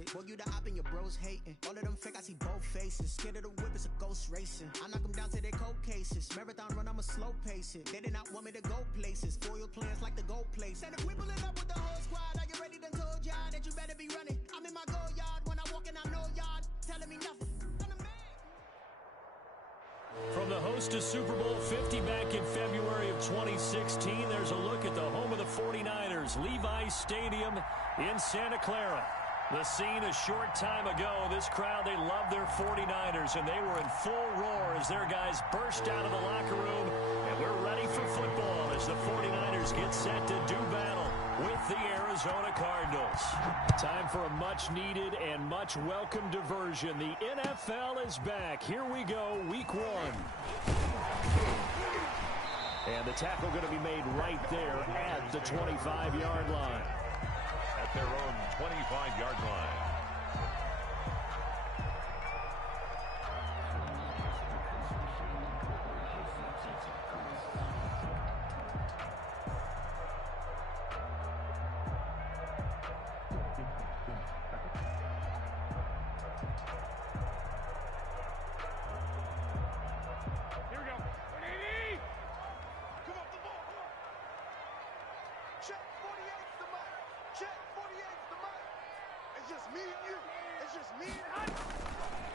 it. Boy, you the op and your bros hating. All of them fake, I see both faces. Scared of the whip, it's a ghost racing. I knock them down to their cold cases. Marathon run, I'ma slow pace it. They did not want me to go places. Foil plans like the gold place. And if we pulling up with the whole squad, are you ready? Done told y'all that you better be running. I'm in my go yard. When I walk in, I know y'all telling me nothing. From the host to Super Bowl 50 back in February of 2016, there's a look at the home of the 49ers, Levi's Stadium in Santa Clara. The scene a short time ago, this crowd, they love their 49ers, and they were in full roar as their guys burst out of the locker room, and we're ready for football as the 49ers get set to do battle with the Arizona Cardinals. Time for a much-needed and much-welcome diversion. The NFL is back. Here we go, Week 1. And the tackle going to be made right there at the 25-yard line. At their own 25-yard line.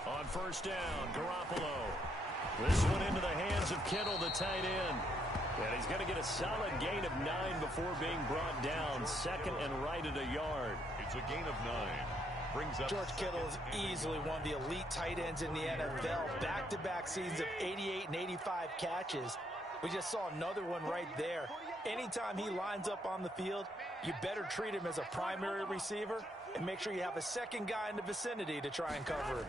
On first down, Garoppolo. This one into the hands of Kittle, the tight end. And he's going to get a solid gain of 9 before being brought down. Second and right at a yard. It's a gain of 9. Brings up George Kittle is easily one of the elite tight ends in the NFL. Back-to-back seasons of 88 and 85 catches. We just saw another one right there. Anytime he lines up on the field, you better treat him as a primary receiver and make sure you have a second guy in the vicinity to try and cover it.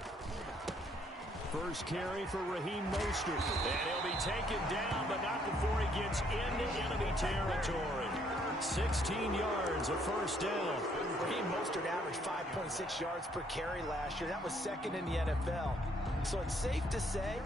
First carry for Raheem Mostert. And he'll be taken down, but not before he gets into enemy territory. 16 yards, a first down. Raheem Mostert averaged 5.6 yards per carry last year. That was second in the NFL. So it's safe to say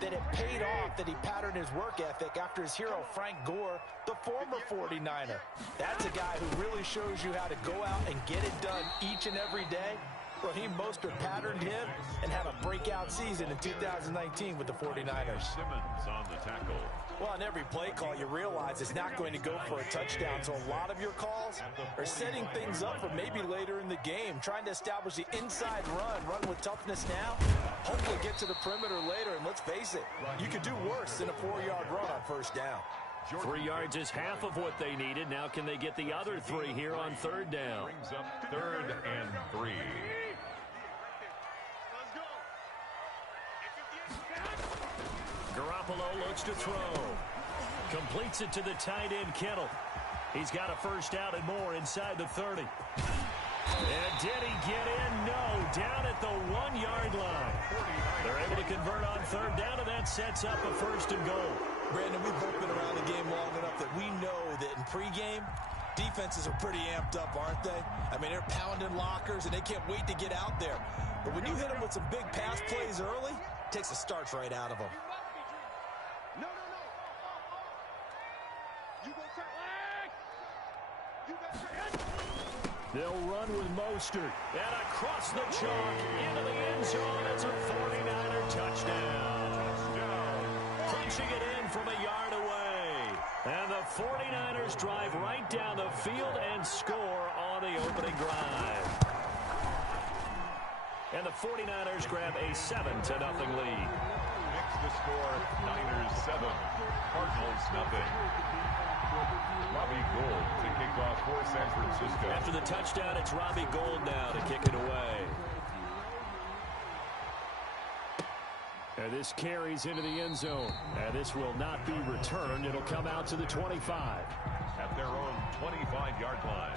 that it paid off that he patterned his work ethic after his hero Frank Gore, the former 49er. That's a guy who really shows you how to go out and get it done each and every day. Raheem Mostert patterned him and had a breakout season in 2019 with the 49ers. Simmons on the tackle. Well, on every play call, you realize it's not going to go for a touchdown. So a lot of your calls are setting things up for maybe later in the game, trying to establish the inside run with toughness now, hopefully get to the perimeter later. And let's face it, you could do worse than a 4-yard run on first down. 3 yards is half of what they needed. Now can they get the other 3 here on third down? Brings up 3rd and 3. Garoppolo looks to throw. Completes it to the tight end, Kittle. He's got a first down and more inside the 30. And did he get in? No. Down at the 1-yard line. They're able to convert on third down, and that sets up a first and goal. Brandon, we've both been around the game long enough that we know that in pregame, defenses are pretty amped up, aren't they? I mean, they're pounding lockers, and they can't wait to get out there. But when you hit them with some big pass plays early, it takes the starch right out of them. They'll run with Mostert. And across the chalk into the end zone. It's a 49er touchdown. Punching it in from a yard away. And the 49ers drive right down the field and score on the opening drive. And the 49ers grab a 7-0 lead. Next to score, Niners 7, Cardinals nothing. Robbie Gould to kick off for San Francisco. After the touchdown, it's Robbie Gould now to kick it away. And this carries into the end zone. And this will not be returned. It'll come out to the 25. At their own 25-yard line.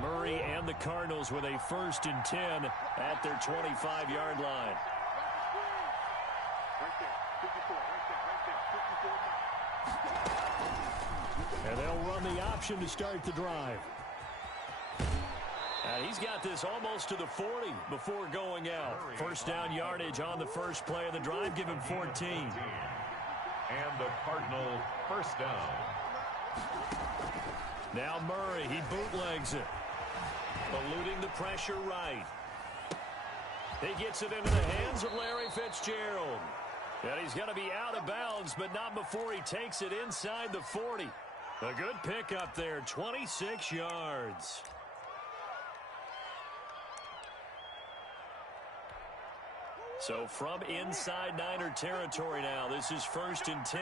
Murray and the Cardinals with a 1st and 10 at their 25-yard line. And they'll run the option to start the drive. And he's got this almost to the 40 before going out. First down yardage on the first play of the drive. Give him 14. And the Cardinal first down. Now Murray, he bootlegs it. Eluding the pressure right. He gets it into the hands of Larry Fitzgerald. And he's going to be out of bounds, but not before he takes it inside the 40. A good pickup there, 26 yards. So from inside Niner territory now, this is 1st and 10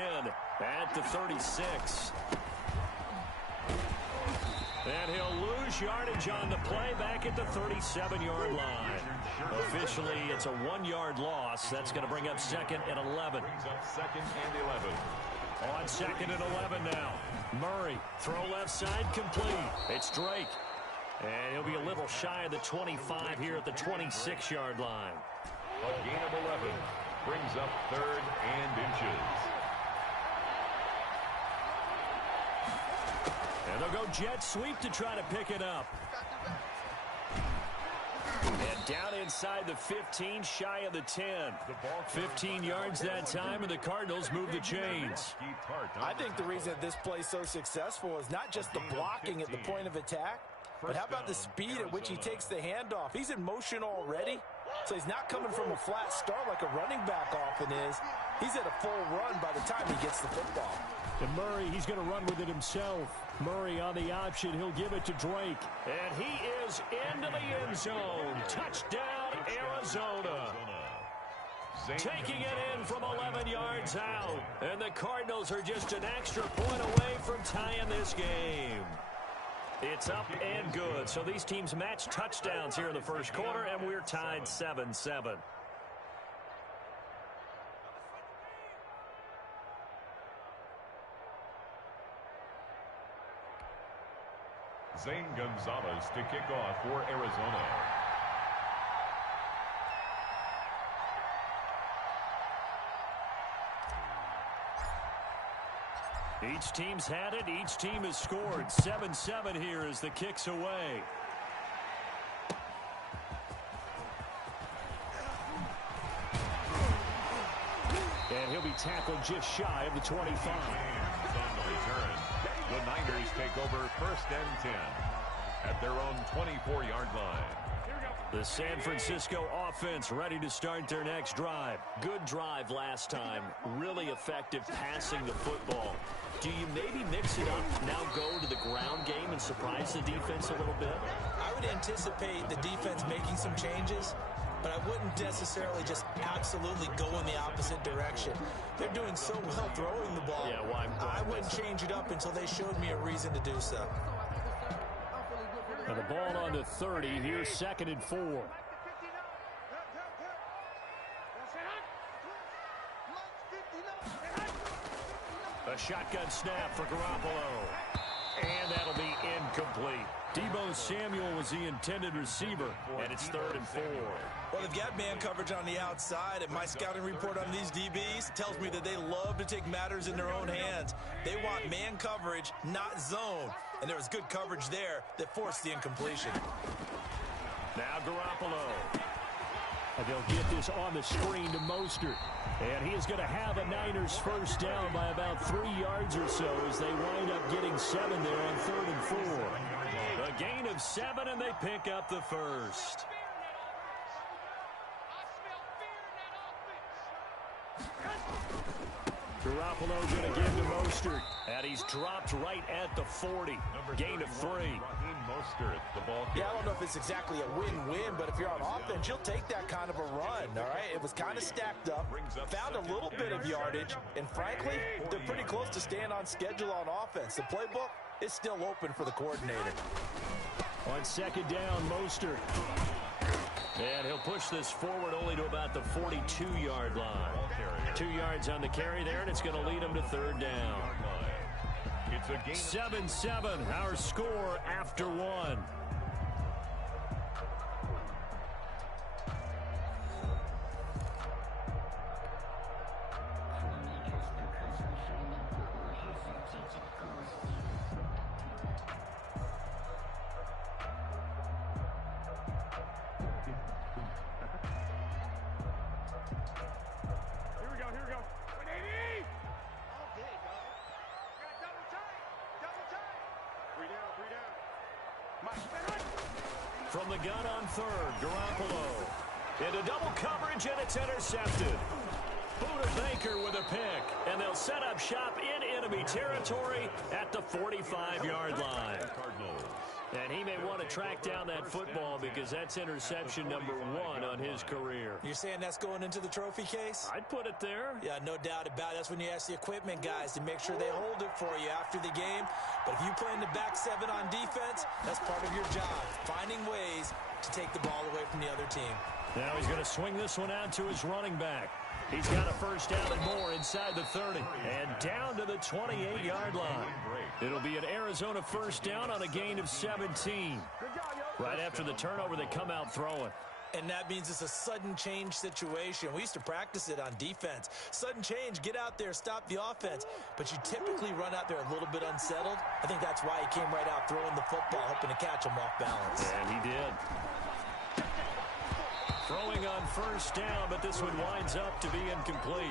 at the 36. And he'll lose yardage on the play back at the 37-yard line. Officially, it's a 1-yard loss. That's going to bring up 2nd and 11. Brings up 2nd and 11. On 2nd and 11 now. Murray, throw left side, complete. It's Drake. And he'll be a little shy of the 25 here at the 26-yard line. A gain of 11 brings up 3rd and inches. And they'll go jet sweep to try to pick it up. And down inside the 15, shy of the 10. 15 yards that time, and the Cardinals move the chains. I think the reason this play is so successful is not just the blocking at the point of attack, but how about the speed at which he takes the handoff? He's in motion already, so he's not coming from a flat start like a running back often is. He's at a full run by the time he gets the football. And Murray, he's going to run with it himself. Murray on the option. He'll give it to Drake. And he is into the end zone. Touchdown, Arizona. Taking it in from 11 yards out. And the Cardinals are just an extra point away from tying this game. It's up and good. So these teams match touchdowns here in the first quarter, and we're tied 7-7. Zane Gonzalez to kick off for Arizona. Each team's had it. Each team has scored. 7-7 here as the kick's away. And he'll be tackled just shy of the 25. On the return, the Niners take over 1st and 10 at their own 24-yard line. The San Francisco offense ready to start their next drive. Good drive last time. Really effective passing the football. Do you maybe mix it up, now go to the ground game and surprise the defense a little bit? I would anticipate the defense making some changes, but I wouldn't necessarily just absolutely go in the opposite direction. They're doing so well throwing the ball. Yeah, well, I wouldn't change it up until they showed me a reason to do so. And the ball on the 30. Here's 2nd and 4. A shotgun snap for Garoppolo. And that'll be incomplete. Deebo Samuel was the intended receiver, and it's 3rd and 4. Well, they've got man coverage on the outside, and my scouting report on these DBs tells me that they love to take matters in their own hands. They want man coverage, not zone. And there was good coverage there that forced the incompletion. Now Garoppolo. And they'll get this on the screen to Mostert. And he is going to have a Niners first down by about 3 yards or so as they wind up getting 7 there on 3rd and 4. A gain of 7, and they pick up the first. Garoppolo going to give to Mostert. And he's dropped right at the 40. Gain of 3. Yeah, I don't know if it's exactly a win-win, but if you're on offense, you'll take that kind of a run, all right? It was kind of stacked up, found a little bit of yardage, and frankly, they're pretty close to staying on schedule on offense. The playbook is still open for the coordinator. On 2nd down, Mostert. And he'll push this forward only to about the 42-yard line. 2 yards on the carry there, and it's going to lead him to 3rd down. 7-7, our score after 1. From the gun on third, Garoppolo. Into double coverage, and it's intercepted. Buda Baker with a pick, and they'll set up shop in enemy territory at the 45-yard line. And he may want to track down that football because that's interception number 1 on his career. You're saying that's going into the trophy case? I'd put it there. Yeah, no doubt about it. That's when you ask the equipment guys to make sure they hold it for you after the game. But if you play in the back 7 on defense, that's part of your job, finding ways to take the ball away from the other team. Now he's going to swing this one out to his running back. He's got a first down and more inside the 30. And down to the 28-yard line. It'll be an Arizona first down on a gain of 17. Right after the turnover, they come out throwing. And that means it's a sudden change situation. We used to practice it on defense. Sudden change, get out there, stop the offense. But you typically run out there a little bit unsettled. I think that's why he came right out throwing the football, hoping to catch him off balance. And he did. Throwing on first down, but this one winds up to be incomplete.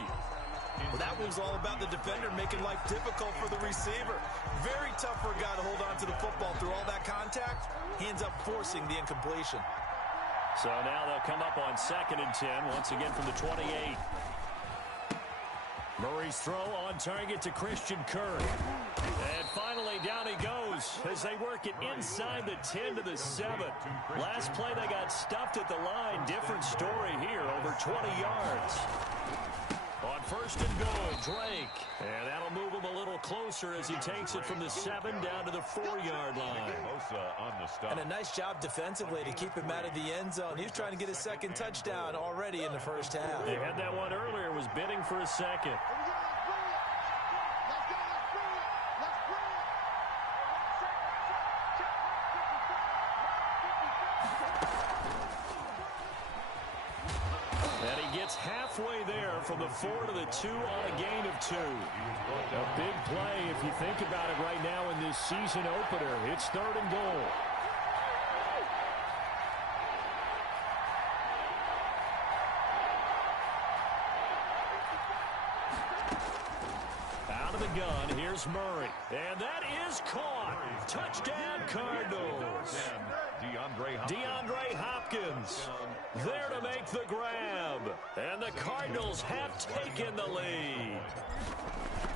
Well, that was all about the defender making life difficult for the receiver. Very tough for a guy to hold on to the football through all that contact. He ends up forcing the incompletion. So now they'll come up on 2nd and 10, once again from the 28. Murray's throw on target to Christian Kirk. And finally, down he goes as they work it inside the 10 to the 7. Last play, they got stuffed at the line. Different story here, over 20 yards. On 1st and goal, Drake. And that'll move him a little closer as he takes it from the 7 down to the 4-yard line. And a nice job defensively to keep him out of the end zone. He was trying to get his 2nd touchdown already in the first half. They had that one earlier, was bidding for a 2nd. Halfway there from the 4 to the 2 on a gain of 2. A big play if you think about it right now in this season opener. It's 3rd and goal. Out of the gun, here's Murray. And that is caught. Touchdown, Cardinals. DeAndre Hopkins there to make the grab. And the Cardinals have taken the lead.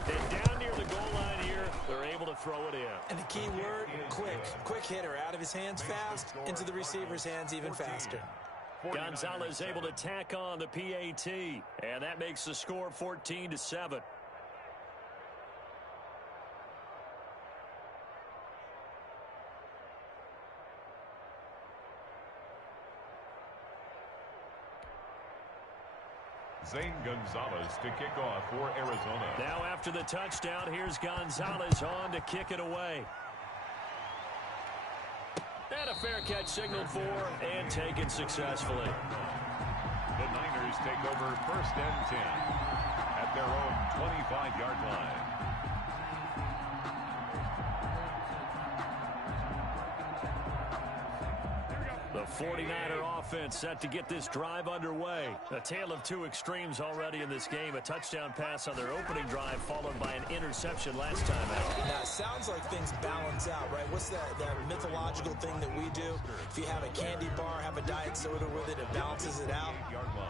And down near the goal line here, they're able to throw it in. And the key word, quick. Quick hitter, out of his hands fast, into the receiver's hands even faster. Gonzalez able to tack on the PAT. And that makes the score 14-7. Zane Gonzalez to kick off for Arizona. Now after the touchdown, here's Gonzalez on to kick it away. And a fair catch signaled for and taken successfully. The Niners take over 1st and 10 at their own 25-yard line. The 49er offense set to get this drive underway. A tale of two extremes already in this game. A touchdown pass on their opening drive followed by an interception last time out. Now, it sounds like things balance out, right? What's that mythological thing that we do? If you have a candy bar, have a diet soda with it, it balances it out.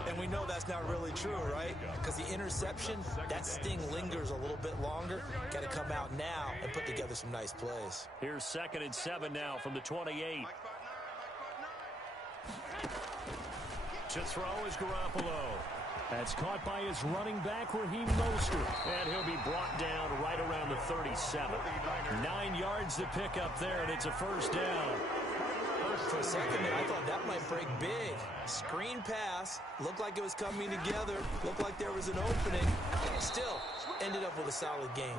And we know that's not really true, right? Because the interception, that sting lingers a little bit longer. Got to come out now and put together some nice plays. Here's 2nd and 7 now from the 28. To throw is Garoppolo. That's caught by his running back, Raheem Mostert. And he'll be brought down right around the 37. 9 yards to pick up there, and it's a first down. For a second there, I thought that might break big. Screen pass. Looked like it was coming together. Looked like there was an opening. Still, ended up with a solid game.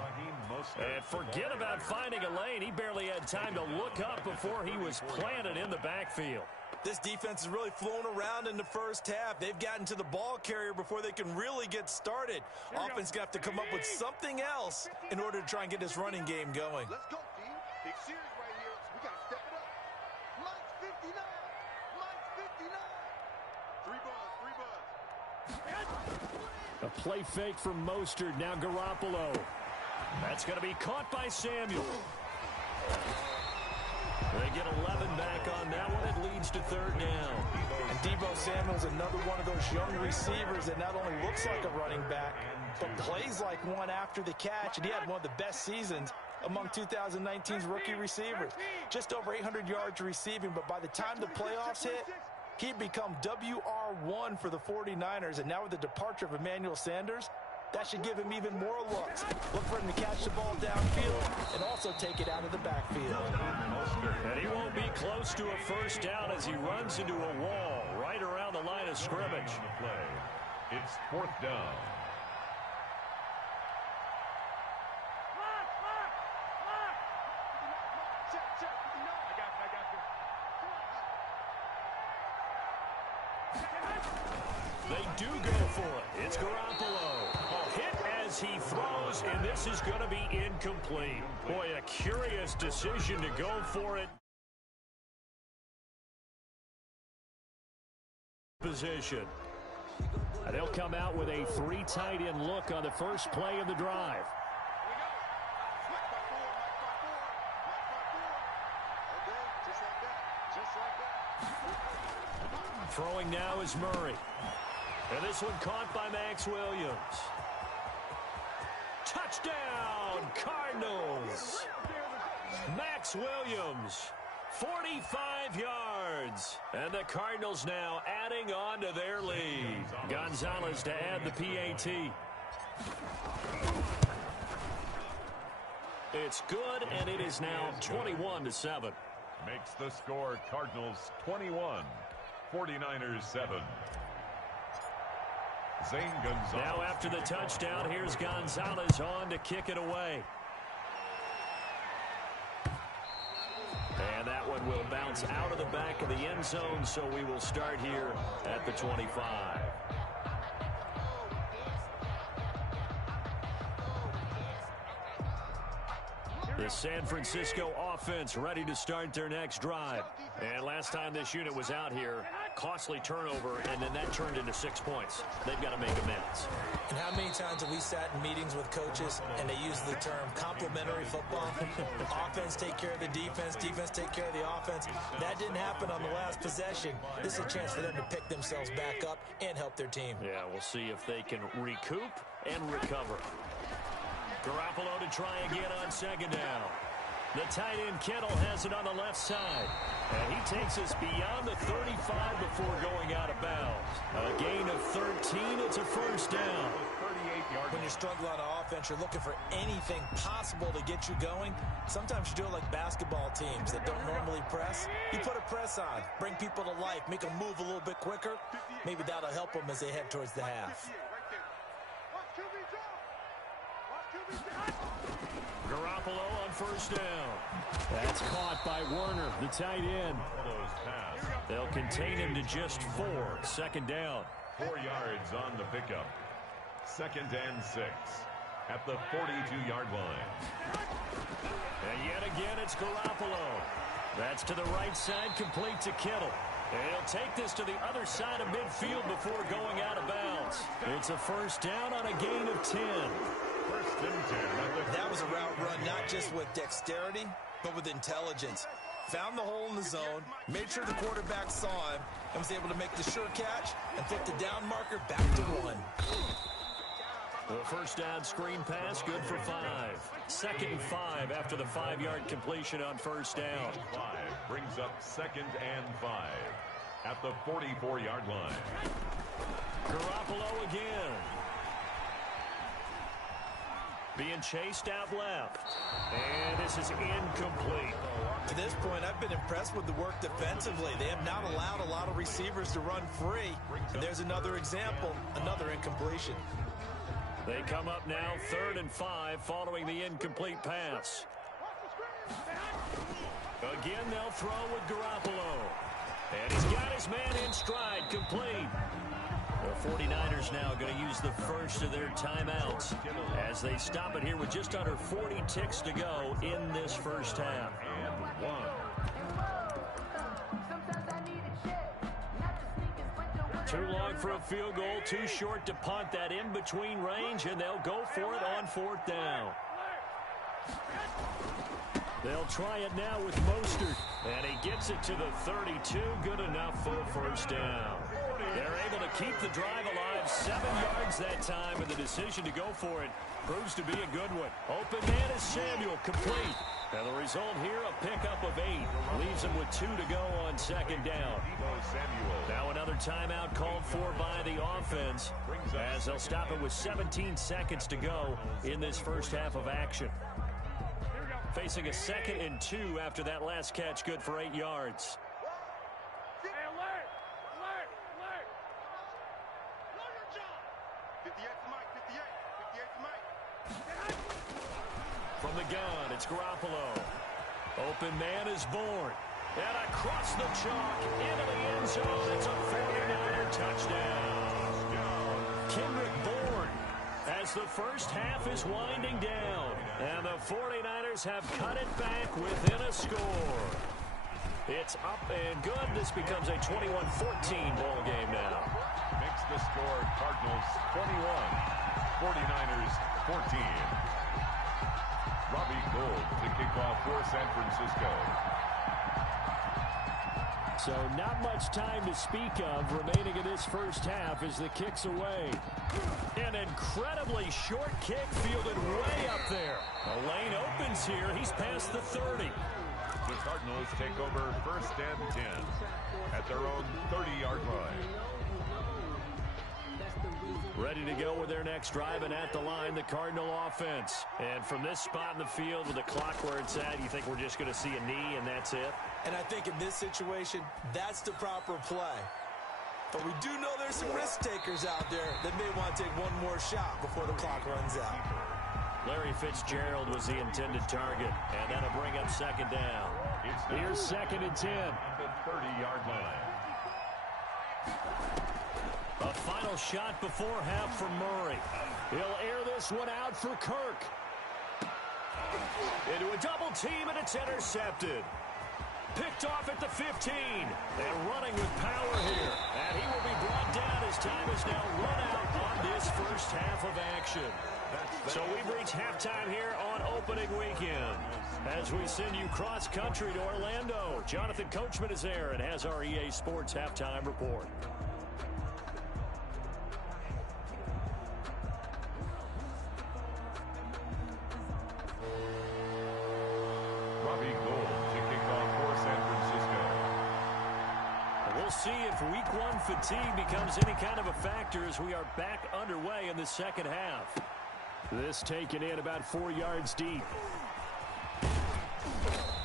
And forget about finding a lane. He barely had time to look up before he was planted in the backfield. This defense has really flown around in the first half. They've gotten to the ball carrier before they can really get started. Offense going to have to come up with something else in order to try and get this running game going. Let's go, team. Big series right here, so we got to step it up. Mike's 59. Mike's 59. 3 buzz. A play fake from Mostert. Now Garoppolo. That's going to be caught by Samuel. They get 11 back on that one. It leads to third down. And Deebo Samuel's another one of those young receivers that not only looks like a running back, but plays like one after the catch. And he had one of the best seasons among 2019's rookie receivers. Just over 800 yards receiving, but by the time the playoffs hit, he'd become WR1 for the 49ers. And now with the departure of Emmanuel Sanders, that should give him even more looks. Look for him to catch the ball downfield and also take it out of the backfield. And he won't be close to a first down as he runs into a wall right around the line of scrimmage. It's fourth down. They do go for it. It's Garoppolo. Hit as he throws, and this is going to be incomplete. Boy, a curious decision to go for it. Position. And they'll come out with a 3 tight end look on the first play of the drive. Throwing now is Murray. And this one caught by Max Williams. Touchdown, Cardinals. Max Williams, 45 yards. And the Cardinals now adding on to their lead. Gonzalez to add the PAT. It's good, and it is now 21-7. Makes the score Cardinals 21, 49ers 7. Zane Gonzalez. Now after the touchdown, here's Gonzalez on to kick it away. And that one will bounce out of the back of the end zone, so we will start here at the 25. The San Francisco offense ready to start their next drive. And last time this unit was out here, costly turnover, and then that turned into 6 points. They've got to make amends. And how many times have we sat in meetings with coaches and they use the term complementary football? Offense take care of the defense, defense take care of the offense. That didn't happen on the last possession. This is a chance for them to pick themselves back up and help their team. Yeah, we'll see if they can recoup and recover. Garoppolo to try again on second down. The tight end Kittle has it on the left side. And he takes us beyond the 35 before going out of bounds. A gain of 13. It's a first down. When you struggle on offense, you're looking for anything possible to get you going. Sometimes you do it like basketball teams that don't normally press. You put a press on, bring people to life, make them move a little bit quicker. Maybe that'll help them as they head towards the half. Garoppolo on first down. That's caught by Werner, the tight end. They'll contain him to just 4. Second down. 4 yards on the pickup. 2nd and 6 at the 42-yard line. And yet again, it's Garoppolo. That's to the right side, complete to Kittle. And he'll take this to the other side of midfield before going out of bounds. It's a first down on a gain of 10. First and 10. That was a route run not just with dexterity, but with intelligence. Found the hole in the zone, made sure the quarterback saw him, and was able to make the sure catch and flip the down marker back to 1. The first down screen pass, good for 5. 2nd and 5 after the 5-yard completion on first down. 5 brings up 2nd and 5 at the 44-yard line. Garoppolo again. Being chased out left. And this is incomplete. To this point, I've been impressed with the work defensively. They have not allowed a lot of receivers to run free. And there's another example, another incompletion. They come up now 3rd and 5 following the incomplete pass. Again, they'll throw with Garoppolo. And he's got his man in stride, complete. The 49ers now going to use the first of their timeouts as they stop it here with just under 40 ticks to go in this first half. And 1. Too long for a field goal, too short to punt that in-between range, and they'll go for it on 4th down. They'll try it now with Mostert. And he gets it to the 32. Good enough for a first down. They're able to keep the drive alive. 7 yards that time, and the decision to go for it proves to be a good one. Open man is Samuel, complete. And the result here, a pickup of 8. Leaves him with 2 to go on second down. Now another timeout called for by the offense, as they'll stop it with 17 seconds to go in this first half of action. Facing a 2nd and 2 after that last catch, good for 8 yards. Hey, alert! Alert! Alert! Know your job! 58 to Mike, 58. 58 to Mike. From the gun, it's Garoppolo. Open man is Bourne. And across the chalk, into the end zone. It's a 49er touchdown. Kendrick Bourne, as the first half is winding down. And the 49ers have cut it back within a score. It's up and good. This becomes a 21-14 ball game now. Makes the score Cardinals 21, 49ers 14. Robbie Gould to kick off for San Francisco. So not much time to speak of remaining in this first half as the kick's away. An incredibly short kick fielded way up there. The lane opens here. He's past the 30. The Cardinals take over 1st and 10 at their own 30-yard line. Ready to go with their next drive, and at the line, the Cardinal offense. And from this spot in the field with the clock where it's at, you think we're just going to see a knee and that's it? And I think in this situation, that's the proper play. But we do know there's some risk takers out there that may want to take one more shot before the clock runs out. Larry Fitzgerald was the intended target, and that'll bring up second down. Here's 2nd and 10. The 30-yard line. A final shot before half from Murray. He'll air this one out for Kirk. Into a double team, and it's intercepted. Picked off at the 15. And running with power here. And he will be brought down as time is now run out on this first half of action. So we've reached halftime here on opening weekend. As we send you cross-country to Orlando, Jonathan Coachman is there and has our EA Sports halftime report. Robbie Gould to kick off for San Francisco. We'll see if week 1 fatigue becomes any kind of a factor as we are back underway in the second half. This taken in about 4 yards deep.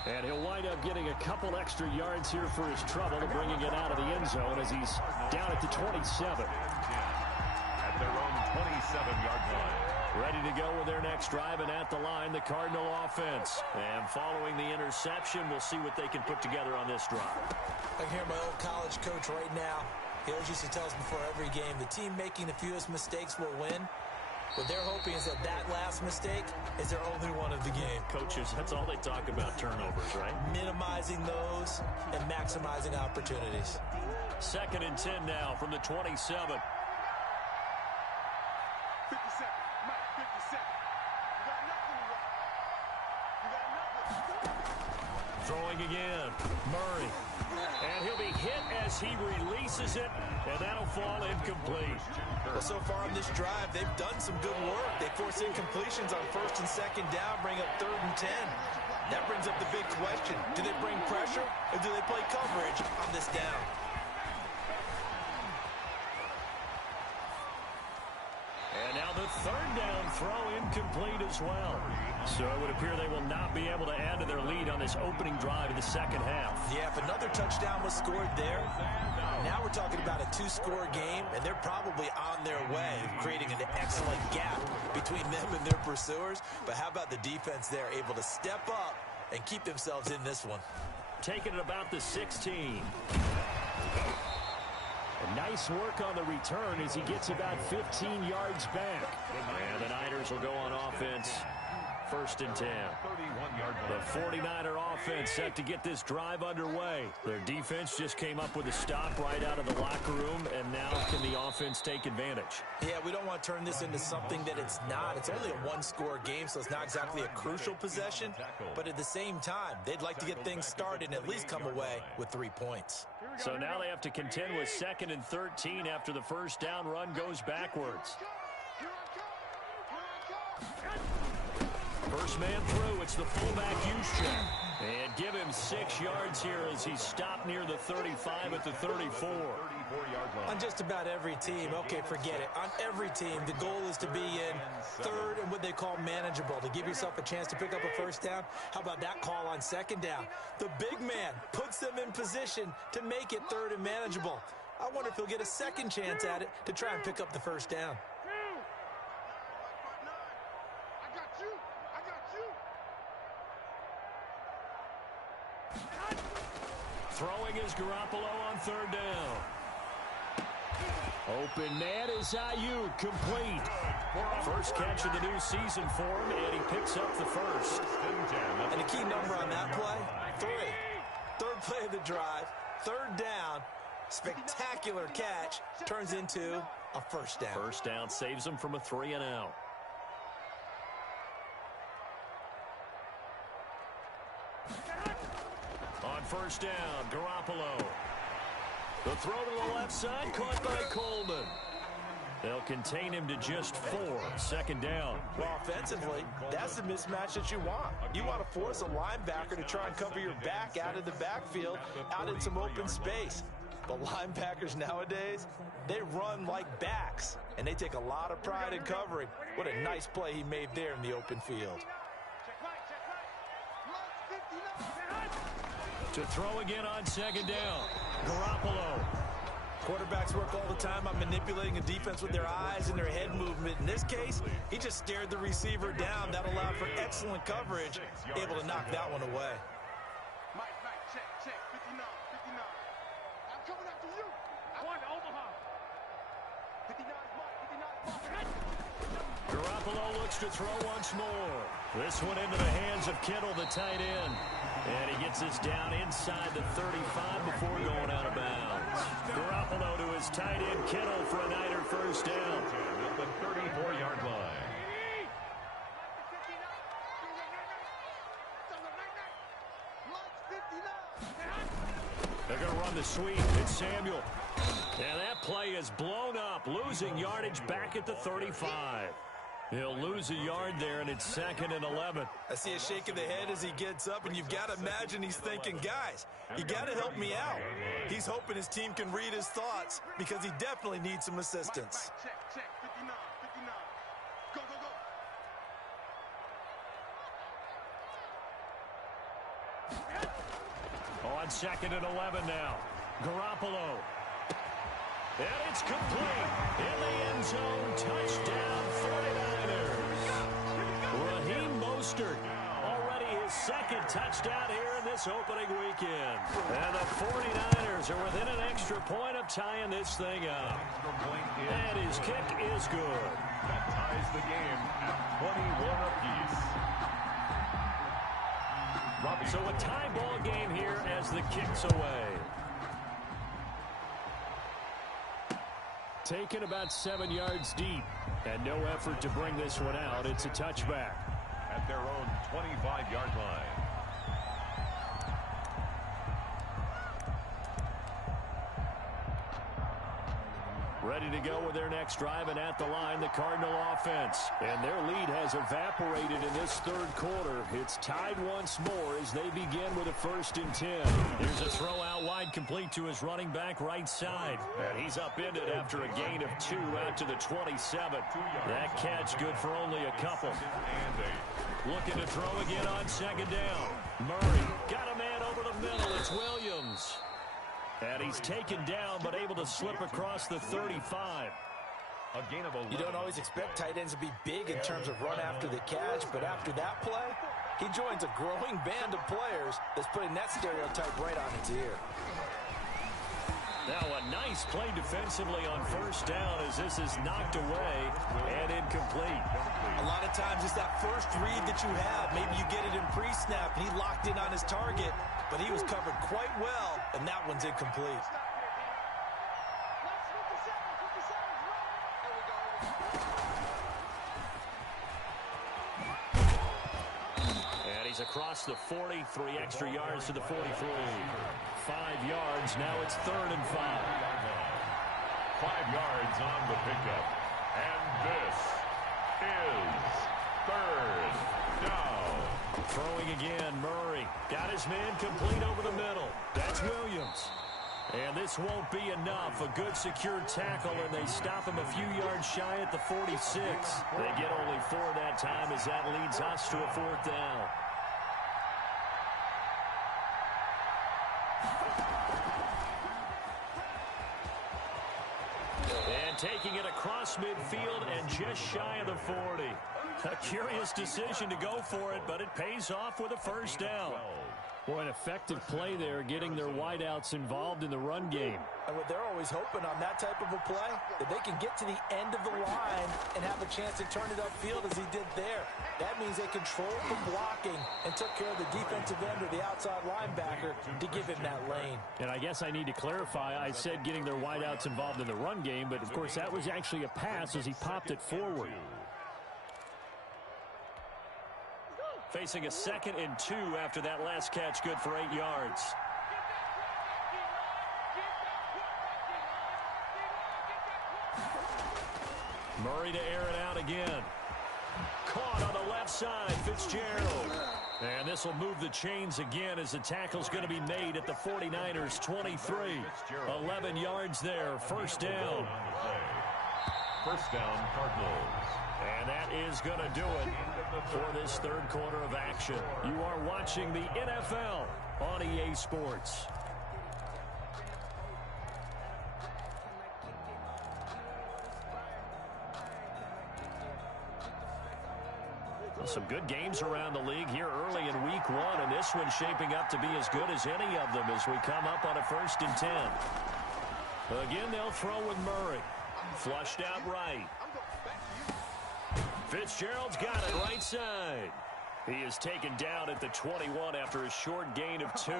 And he'll wind up getting a couple extra yards here for his trouble and bringing it out of the end zone as he's down at the 27. At their own 27-yard line. Ready to go with their next drive, and at the line, the Cardinal offense. And following the interception, we'll see what they can put together on this drive. I can hear my old college coach right now. He always used to tell us before every game, the team making the fewest mistakes will win. What they're hoping is that last mistake is their only one of the game. Coaches, that's all they talk about, turnovers, right? Minimizing those and maximizing opportunities. 2nd and 10 now from the 27. 50 seconds. Mike, 50 seconds. You got nothing to run. You got nothing. Throwing again. Murray. And he'll be hit as he releases it, and that'll fall incomplete. Well, so far on this drive, they've done some good work. They force incompletions on 1st and 2nd down, bring up 3rd and 10. That brings up the big question. Do they bring pressure, or do they play coverage on this down? And now the 3rd down throw incomplete as well. So it would appear they will not be able to add to their lead on this opening drive in the second half. Yeah, if another touchdown was scored there, now we're talking about a 2-score game, and they're probably on their way of creating an excellent gap between them and their pursuers. But how about the defense there, able to step up and keep themselves in this one? Taking it about the 16. And nice work on the return as he gets about 15 yards back. And the Niners will go on offense. 1st and 10. 31-yard The 49er offense set to get this drive underway. Their defense just came up with a stop right out of the locker room, and now can the offense take advantage? Yeah, we don't want to turn this into something that it's not. It's only a one-score game, so it's not exactly a crucial possession. But at the same time, they'd like to get things started and at least come away with 3 points. So now they have to contend with 2nd and 13 after the first down run goes backwards. First man through, it's the fullback Juszczyk. And give him 6 yards here as he stopped near the 35 at the 34. On just about every team, okay, forget it. On every team, the goal is to be in 3rd and what they call manageable, to give yourself a chance to pick up a first down. How about that call on 2nd down? The big man puts them in position to make it 3rd and manageable. I wonder if he'll get a second chance at it to try and pick up the first down. Throwing is Garoppolo on 3rd down. Open man is Ayuk, complete. First catch of the new season for him, and he picks up the first. And the key number on that play, 3. 3rd play of the drive, 3rd down, spectacular catch, turns into a first down. First down saves him from a 3 and out. On first down, Garoppolo. The throw to the left side, caught by Coleman. They'll contain him to just 4. 2nd down. Well, offensively, that's the mismatch that you want. You want to force a linebacker to try and cover your back out of the backfield, out in some open space. But linebackers nowadays, they run like backs, and they take a lot of pride in covering. What a nice play he made there in the open field. To throw again on 2nd down, Garoppolo. Quarterbacks work all the time on manipulating a defense with their eyes and their head movement. In this case, he just stared the receiver down. That allowed for excellent coverage, able to knock that one away. Mike, check, 59. I'm coming after you. I want Omaha. 59 is Mike, Garoppolo looks to throw once more. This one into the hands of Kittle, the tight end. And he gets this down inside the 35 before going out of bounds. Garoppolo to his tight end, Kittle, for a Niner first down. At the 34-yard line. They're going to run the sweep. It's Samuel. And that play is blown up, losing yardage back at the 35. He'll lose a yard there, and it's 2nd and 11. I see a shake of the head as he gets up, and you've got to imagine he's thinking, guys, you got to help me out. He's hoping his team can read his thoughts because he definitely needs some assistance. Check, 59. Go. On 2nd and 11 now. Garoppolo. And it's complete. In the end zone, touchdown 49ers. Raheem Mostert, already his 2nd touchdown here in this opening weekend. And the 49ers are within an extra point of tying this thing up. And his kick is good. That ties the game at 21 apiece. So a tie ball game here as the kick's away. Taken about 7 yards deep, and no effort to bring this one out. It's a touchback. At their own 25-yard line. Ready to go with their next drive, and at the line, the Cardinal offense. And their lead has evaporated in this 3rd quarter. It's tied once more as they begin with a 1st and 10. Here's a throw out wide, complete to his running back right side. And he's upended after a gain of 2 out to the 27. That catch good for only a couple. Looking to throw again on 2nd down. Murray got a man over the middle. It's Williams. And he's taken down, but able to slip across the 35. A gain of 11. You don't always expect tight ends to be big in terms of run after the catch, but after that play, he joins a growing band of players that's putting that stereotype right on its ear. Now a nice play defensively on first down as this is knocked away and incomplete. A lot of times it's that first read that you have. Maybe you get it in pre-snap and he locked in on his target, but he was covered quite well, and that one's incomplete. And he's across the 40, 3 extra yards to the 43. 5 yards, now it's 3rd and 5. 5 yards on the pickup. And this is 3rd down. Throwing again, Murray. Got his man complete over the middle. That's Williams. And this won't be enough. A good secure tackle, and they stop him a few yards shy at the 46. They get only 4 that time as that leads us to a 4th down. And taking it across midfield and just shy of the 40. A curious decision to go for it, but it pays off with a first down. Boy, an effective play there, getting their wideouts involved in the run game. And what they're always hoping on that type of a play, that they can get to the end of the line and have a chance to turn it upfield as he did there. That means they controlled the blocking and took care of the defensive end or the outside linebacker to give him that lane. And I guess I need to clarify, I said getting their wideouts involved in the run game, but of course that was actually a pass as he popped it forward. Facing a 2nd and 2 after that last catch, good for 8 yards. Murray to air it out again. Caught on the left side, Fitzgerald. And this will move the chains again as the tackle's going to be made at the 49ers 23. 11 yards there, first down. First down, Cardinals. And that is going to do it for this 3rd quarter of action. You are watching the NFL on EA Sports. Some good games around the league here early in week 1, and this one's shaping up to be as good as any of them as we come up on a 1st and 10. Again, they'll throw with Murray. Flushed out right. Fitzgerald's got it right side. He is taken down at the 21 after a short gain of 2.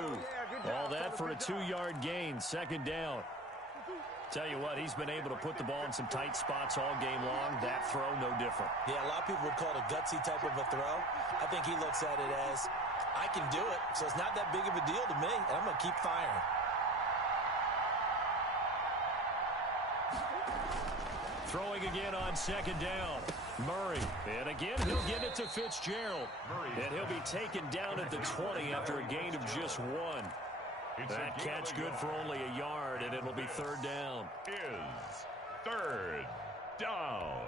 All that for a 2-yard gain, 2nd down. Tell you what, he's been able to put the ball in some tight spots all game long. That throw, no different. Yeah, a lot of people would call it a gutsy type of a throw. I think he looks at it as, I can do it, so it's not that big of a deal to me, and I'm going to keep firing. Throwing again on 2nd down. Murray. And again, he'll give it to Fitzgerald. And he'll be taken down at the 20 after a gain of just 1. That catch good for only a yard, and it'll be 3rd down. Is 3rd down.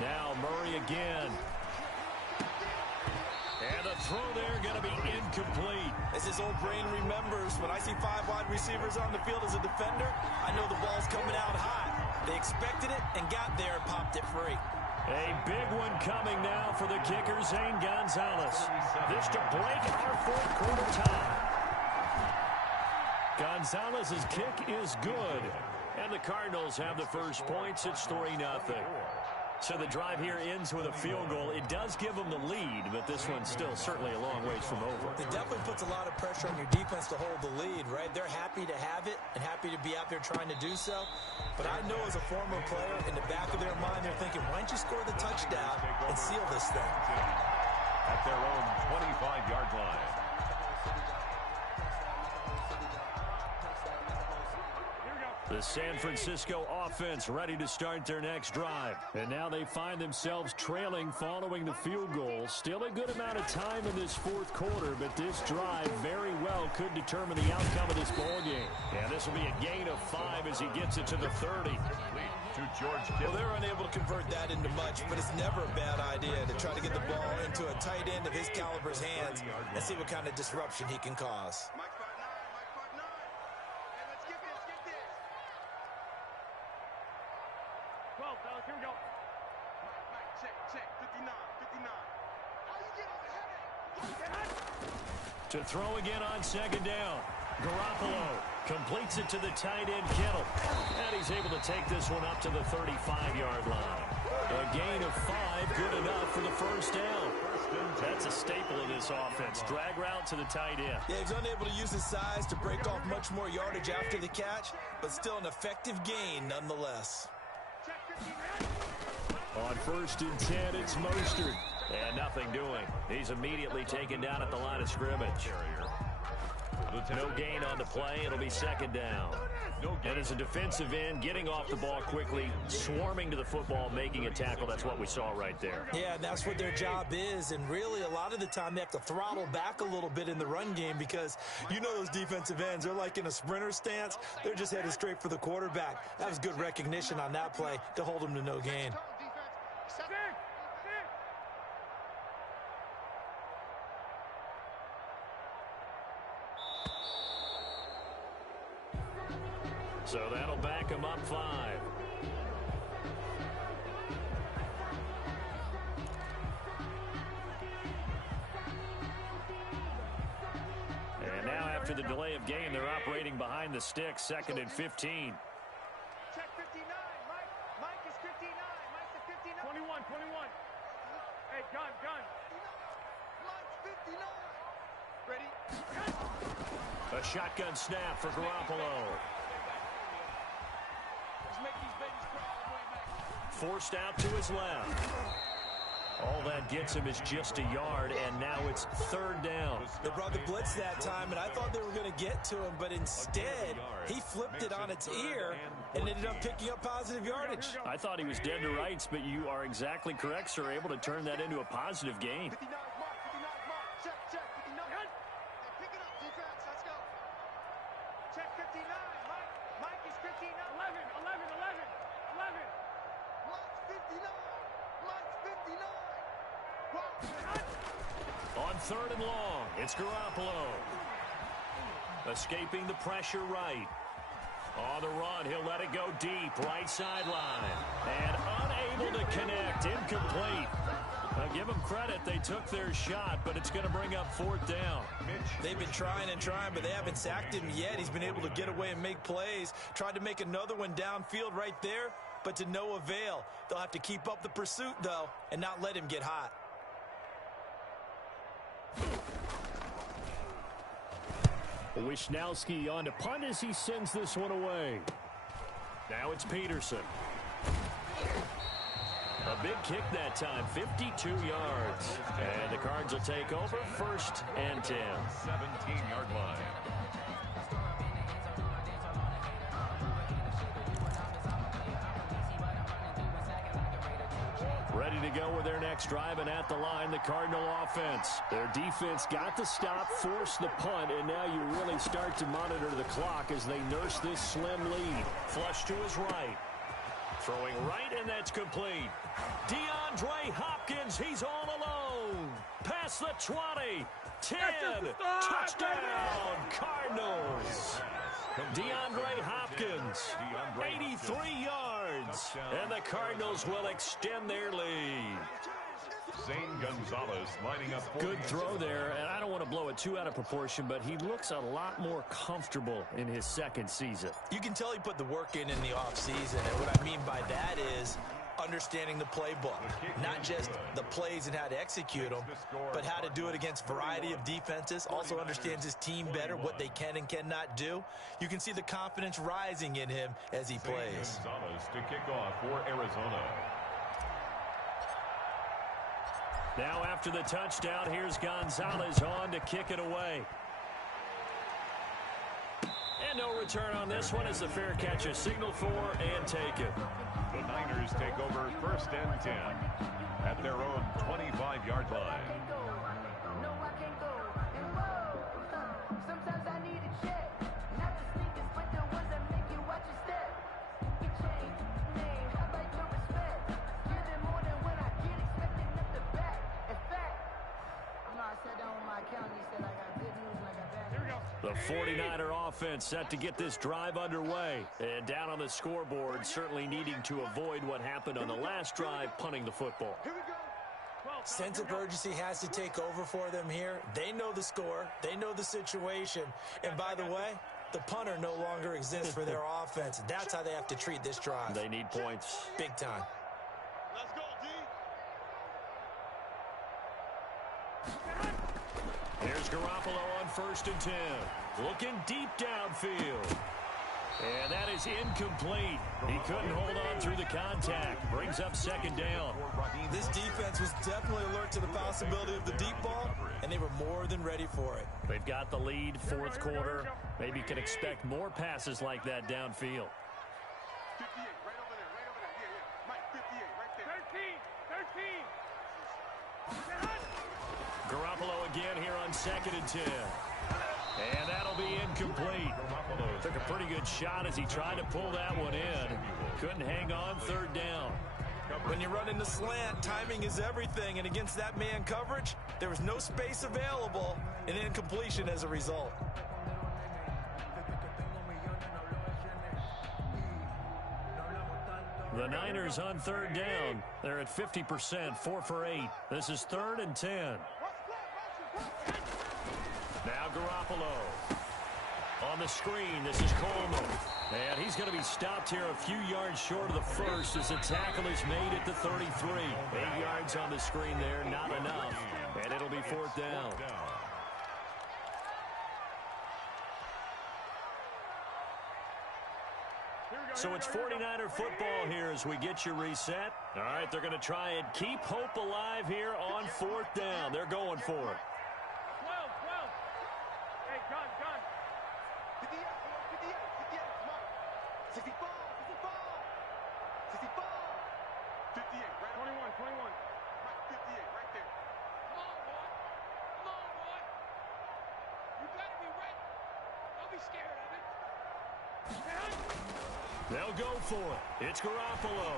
Now Murray again. And the throw there going to be incomplete. As his old brain remembers, when I see 5 wide receivers on the field as a defender, I know the ball's coming out hot. They expected it and got there and popped it free. A big one coming now for the kicker, Zane Gonzalez. This to break our 4th quarter tie. Gonzalez's kick is good. And the Cardinals have the first points. It's 3-0. So the drive here ends with a field goal. It does give them the lead, but this one's still certainly a long ways from over. It definitely puts a lot of pressure on your defense to hold the lead, right? They're happy to have it and happy to be out there trying to do so. But I know as a former player, in the back of their mind, they're thinking, why don't you score the touchdown and seal this thing? At their own 25-yard line. The San Francisco offense ready to start their next drive. And now they find themselves trailing following the field goal. Still a good amount of time in this 4th quarter, but this drive very well could determine the outcome of this ball game. And this will be a gain of 5 as he gets it to the 30. To George Kittle. Well, they're unable to convert that into much, but it's never a bad idea to try to get the ball into a tight end of his caliber's hands and see what kind of disruption he can cause. Mike 5-9, Mike 5-9. Hey, let's get this. 12, fellas, here we go. To throw again on second down. Garoppolo completes it to the tight end, Kittle. And he's able to take this one up to the 35-yard line. A gain of 5, good enough for the first down. That's a staple of this offense. Drag route to the tight end. Yeah, he's unable to use his size to break off much more yardage after the catch, but still an effective gain nonetheless. On 1st and 10, it's Mostert. And nothing doing. He's immediately taken down at the line of scrimmage. No gain on the play. It'll be second down. And as a defensive end, getting off the ball quickly, swarming to the football, making a tackle. That's what we saw right there. Yeah, and that's what their job is. And really, a lot of the time, they have to throttle back a little bit in the run game because you know those defensive ends, they're like in a sprinter stance. They're just headed straight for the quarterback. That was good recognition on that play to hold them to no gain. So that'll back him up 5. And now after the delay of game, they're operating behind the sticks, 2nd and 15. Check 59. Mike is 59. Mike's at 59. 21. Hey, gun. Mike's 59. Ready? A shotgun snap for Garoppolo. Forced out to his left. All that gets him is just a yard, and now it's 3rd down. They brought the blitz that time, and I thought they were going to get to him, but instead, he flipped it on its ear and ended up picking up positive yardage. I thought he was dead to rights, but you are exactly correct, sir. Able to turn that into a positive gain. 59 mark. Check. 59. Pick it up, defense. Let's go. Check 59. Mike is 59. 11. On 3rd and long, it's Garoppolo. Escaping the pressure right. On the run, he'll let it go deep, right sideline. And unable to connect, incomplete. Now give them credit, they took their shot, but it's going to bring up 4th down. They've been trying, but they haven't sacked him yet. He's been able to get away and make plays. Tried to make another one downfield right there, but to no avail. They'll have to keep up the pursuit, though, and not let him get hot. Wisnowski on to punt as he sends this one away. Now it's Peterson. A big kick that time, 52 yards. And the Cards will take over, 1st and 10. 17-yard line. Ready to go with their next drive, and at the line, the Cardinal offense. Their defense got the stop, forced the punt, and now you really start to monitor the clock as they nurse this slim lead. Flush to his right. Throwing right, and that's complete. DeAndre Hopkins, he's all alone. Past the 20, 10, touchdown, Cardinals. DeAndre Hopkins, 83 yards, and the Cardinals will extend their lead. Zane Gonzalez lining up. Good throw there, and I don't want to blow it too out of proportion, but he looks a lot more comfortable in his 2nd season. You can tell he put the work in the offseason, and what I mean by that is understanding the playbook, not just the plays and how to execute them, but how to do it against a variety of defenses. Also understands his team better, what they can and cannot do. You can see the confidence rising in him as he plays. Gonzalez to kick off for Arizona. Now after the touchdown, here's Gonzalez on to kick it away. And no return on this one as the fair catch is signaled for and taken. The Niners take over 1st and 10 at their own 25-yard line. The 49er offense set to get this drive underway. And down on the scoreboard, certainly needing to avoid what happened on the last drive, punting the football. Here we go. Sense of urgency has to take over for them here. They know the score. They know the situation. And by the way, the punter no longer exists for their offense. That's how they have to treat this drive. They need points. Big time. Let's go, D. Here's Garoppolo on 1st and 10. Looking deep downfield. And that is incomplete. He couldn't hold on through the contact. Brings up 2nd down. This defense was definitely alert to the possibility of the deep ball, and they were more than ready for it. They've got the lead, 4th quarter. Maybe can expect more passes like that downfield. 58, right over there, right over there. Yeah, yeah. Mike, 58, right there. 13. Garoppolo again here on 2nd and 10. And that'll be incomplete. Took a pretty good shot as he tried to pull that one in. Couldn't hang on 3rd down. When you run into slant, timing is everything, and against that man coverage, there was no space available, and incompletion as a result. The Niners on 3rd down. They're at 50%, 4 for 8. This is 3rd and 10. Now Garoppolo. On the screen, this is Coleman. And he's going to be stopped here a few yards short of the first as the tackle is made at the 33. 8 yards on the screen there, not enough. And it'll be 4th down. So it's 49er football here as we get you reset. All right, they're going to try and keep hope alive here on 4th down. They're going for it. 12. Hey, gun. 58, come on. 64. 58, right 21. Right, 58, right there. Come on, boy. You better be ready. Don't be scared of it. They'll go for it. It's Garoppolo.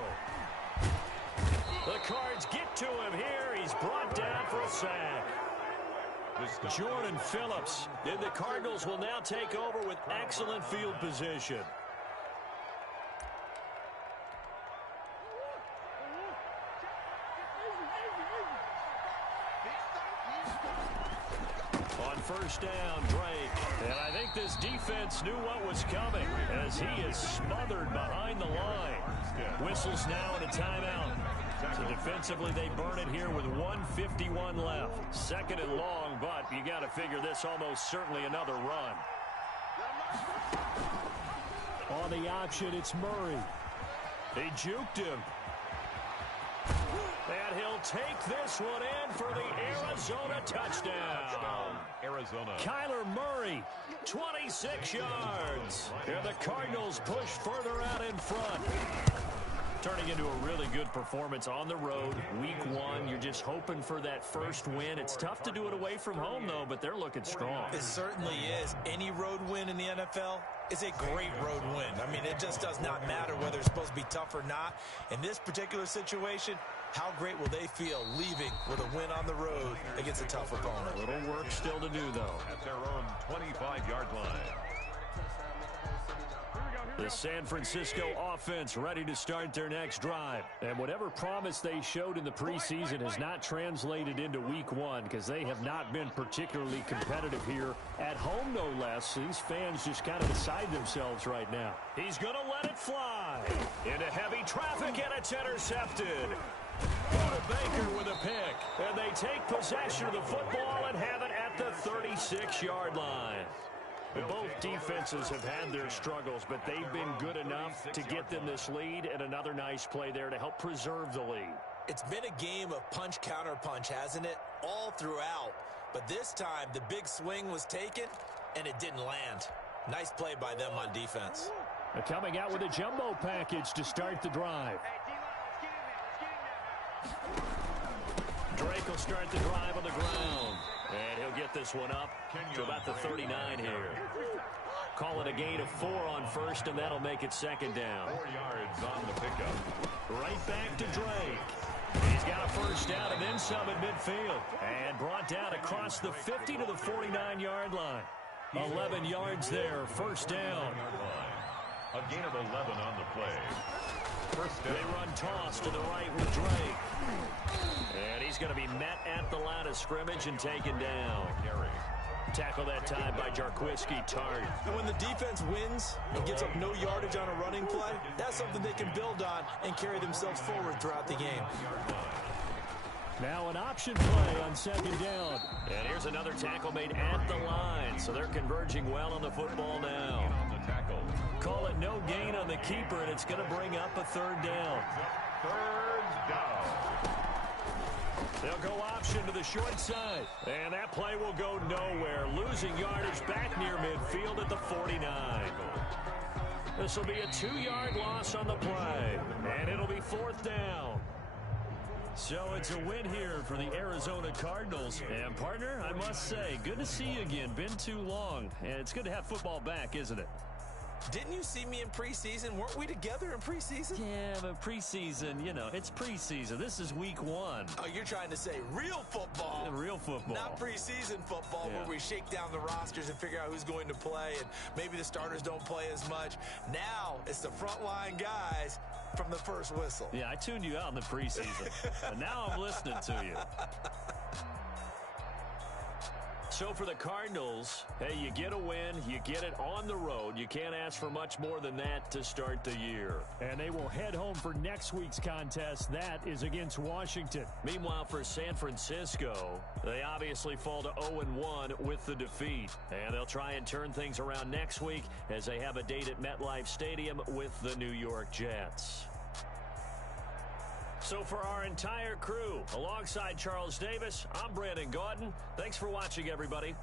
The Cards get to him here. He's brought down for a sack. Jordan Phillips. And the Cardinals will now take over with excellent field position. On 1st down, Drake. And I think this defense knew what was coming as he is smothered behind the line. Whistles now and a timeout. So defensively, they burn it here with 1:51 left. 2nd and long, but you got to figure this almost certainly another run. On the option, it's Murray. They juked him. And he'll take this one in for the Arizona touchdown. Arizona. Kyler Murray, 26 yards. And the Cardinals push further out in front. Turning into a really good performance on the road. Week 1, you're just hoping for that first win. It's tough to do it away from home, though, but they're looking strong. It certainly is. Any road win in the NFL is a great road win. I mean, it just does not matter whether it's supposed to be tough or not. In this particular situation, how great will they feel leaving with a win on the road against a tough opponent? A little work still to do, though. At their own 25-yard line. The San Francisco offense ready to start their next drive. And whatever promise they showed in the preseason has not translated into week 1 because they have not been particularly competitive here at home, no less. These fans just kind of beside themselves right now. He's going to let it fly into heavy traffic, and it's intercepted. Baker with a pick. And they take possession of the football and have it at the 36-yard line. Both defenses have had their struggles, but they've been good enough to get them this lead, and another nice play there to help preserve the lead. It's been a game of punch-counter-punch, hasn't it? All throughout. But this time, the big swing was taken, and it didn't land. Nice play by them on defense. They're coming out with a jumbo package to start the drive. Drake will start the drive on the ground. And he'll get this one up to about the 39 here. Call it a gain of 4 on 1st, and that'll make it 2nd down. 4 yards on the pickup. Right back to Drake. He's got a 1st down and then some at midfield. And brought down across the 50 to the 49-yard line. 11 yards there, 1st down. A gain of 11 on the play. 1st down. They run toss to the right with Drake. And he's He's going to be met at the line of scrimmage and taken down. Tackle that time by Jarquiski Tartt. And when the defense wins and gets up no yardage on a running play, that's something they can build on and carry themselves forward throughout the game. Now an option play on second down. And here's another tackle made at the line, so they're converging well on the football now. Call it no gain on the keeper, and it's going to bring up a third down. Third down. They'll go option to the short side. And that play will go nowhere. Losing yardage back near midfield at the 49. This will be a 2-yard loss on the play. And it'll be fourth down. So it's a win here for the Arizona Cardinals. And, partner, I must say, good to see you again. Been too long. And it's good to have football back, isn't it? Didn't you see me in preseason? Weren't we together in preseason? Yeah, but preseason, you know, it's preseason. This is week 1. Oh, you're trying to say real football. Yeah, real football. Not preseason football where we shake down the rosters and figure out who's going to play, and maybe the starters don't play as much. Now it's the frontline guys from the first whistle. Yeah, I tuned you out in the preseason, but now I'm listening to you. So for the Cardinals, hey, you get a win, you get it on the road. You can't ask for much more than that to start the year. And they will head home for next week's contest. That is against Washington. Meanwhile, for San Francisco, they obviously fall to 0-1 with the defeat. And they'll try and turn things around next week as they have a date at MetLife Stadium with the New York Jets. So for our entire crew, alongside Charles Davis, I'm Brandon Gaudin. Thanks for watching, everybody.